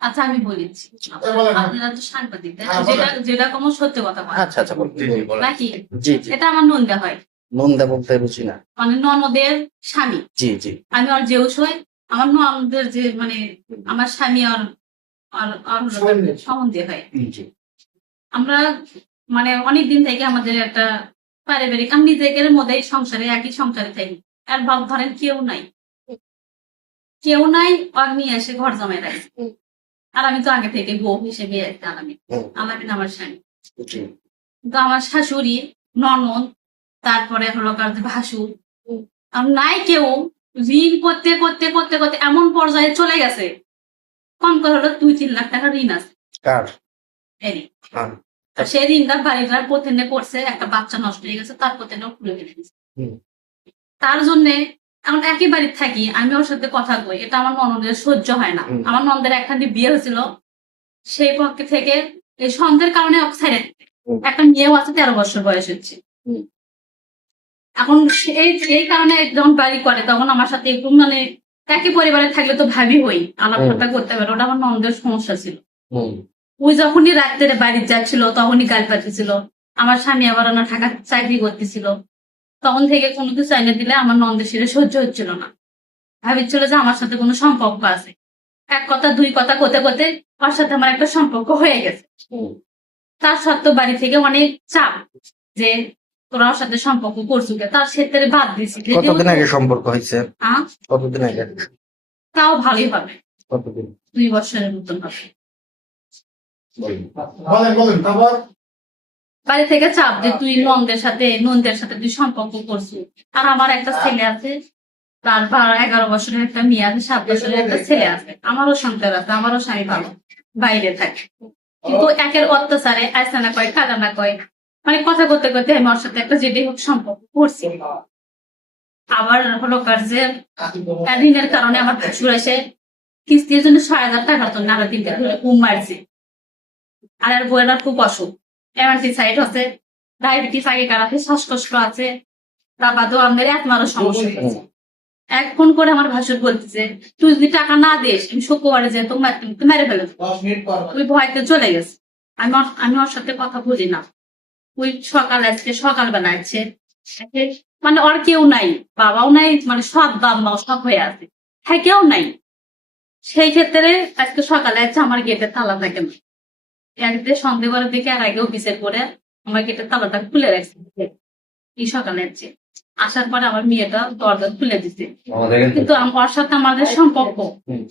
আচ্ছা আমি বলেছি আপনারা তো সাংবাদিক যেটা যেটা কোনো সত্যি কথা বলেন। আচ্ছা আচ্ছা বলুন। নাকি জি জি এটা আমার নন্দা হয়, নন্দা বলতে বুঝি না। মানে ননদের স্বামী। জি জি আমি ওর জেউস হই, আমার ননদের যে মানে আমার স্বামী আর সম্বন্ধে হয়। জি আমরা মানে অনেকদিন থেকে আমাদের একটা পারিবারিক, আমি নিজেদের মধ্যে সংসারে একই সংসারে থাকি। আর ভাব ধরেন কেউ নাই আর নিয়ে এসে ঘর জমায় রাখছে। আর আমি তো আগে থেকে বউ হিসেবে আলামিন আমার স্বামী। জি কিন্তু আমার শাশুড়ি, ননদ, তারপরে হলো কার যে ভাসুর, আর নাই কেউ, ঋণ করতে করতে করতে করতে এমন পর্যায়ে চলে গেছে, কম করে হলো 2-3 লাখ টাকা ঋণ আছে। কার? এরই। হ্যাঁ। আর সেই ঋণটা বাড়িটার প্রতিদিনে করছে, একটা বাচ্চা নষ্ট হয়ে গেছে, তার প্রতিদিনে খুলে ফেলে দিচ্ছে। তার জন্যে এখন একই বাড়িতে থাকি, আমি ওর সাথে কথা কই, এটা আমার ননদের সহ্য হয় না। আমার ননদের একখানে বিয়ে হয়েছিল, সেই পক্ষে থেকে এই সন্দেহের কারণে ওকে ছেড়ে দিতে। একটা মেয়েও আছে, 13 বছর বয়স হচ্ছে। এখন এই কারণে যখন বাড়ি করে তখন আমার সাথে একটু মানে একই পরিবারে থাকলে তো ভাবি হই, আলাপটা করতে পারে, ওটা আমার ননদের সমস্যা ছিল। ওই যখনই রাত্রে বাড়ি যাচ্ছিল তখনই গাল পাচ্ছিল। আমার স্বামী আবার ওনার ঢাকা চাকরি করতেছিল, তখন থেকে কোনো কিছু এনে দিলে আমার নন্দের সেটা সহ্য হচ্ছিল না। ভাবিছিল যে আমার সাথে কোনো সম্পর্ক আছে, এক কথা দুই কথা করতে করতে ওর সাথে আমার একটা সম্পর্ক হয়ে গেছে। তার সত্ত্বেও বাড়ি থেকে অনেক চাপ যে তোরা ওর সাথে সম্পর্ক করছো, তার ক্ষেত্রে বাদ দিছি। কতদিন আগে সম্পর্ক হয়েছে? হ্যাঁ, কতদিন আগে? তাও ভালোই হবে, কতদিন? 2 বছরের মতন হবে। বলেন তারপর বাড়ি থেকে চাপ যে তুই নন্দের সাথে তুই সম্পর্ক করছিস। আর আমার একটা ছেলে আছে, তার 11 বছরের একটা মেয়ে আছে, 7 বছরের একটা ছেলে আছে, আমারও সন্তান আছে, আমারও স্বামী ভালো বাইরে থাকে। কিন্তু একের অত্যাচারে আইসা না কয়, কাদা না কয়, মানে কথা করতে করতে আমি ওর সাথে একটা যেটি হোক সম্পর্ক করছি। আবার হলো কার যে ঋণের কারণে আমার ভাসুর এসে কিস্তির জন্য 6,000 টাকার জন্য আরো 3টা ধরে মারছে। আর বইয়ের খুব অসুখ, সাইড আছে, ডায়াবেটিস আগে কারাতে, শ্বাসকষ্ট আছে, তা বাদেও আমাদের একমারও সমস্যা হচ্ছে। এক ফোন করে আমার ভাসুর বলতেছে, তুই যদি টাকা না দিস আমি শুক্রবারে যে তোমার মেরে ফেলে ওই ভয়তে চলে গেছে। আমি ওর সাথে কথা বলি না। ওই সকালবেলা আসছে, মানে ওর কেউ নাই, বাবাও নাই, মানে সব বাবা মাও সব হয়ে আছে, হ্যাঁ কেউ নাই। সেই ক্ষেত্রে আজকে সকালে আছে, আমার গেটের তালা থাকে না, একদিন সন্দেহ করে দেখে আর আগেও বিচার করে আমার গেটের তালাটা খুলে রাখছে। এই সকালে আছে, আসার পরে আমার মেয়েটা দরজা খুলে দিচ্ছে, কিন্তু ওর সাথে আমাদের সম্পর্ক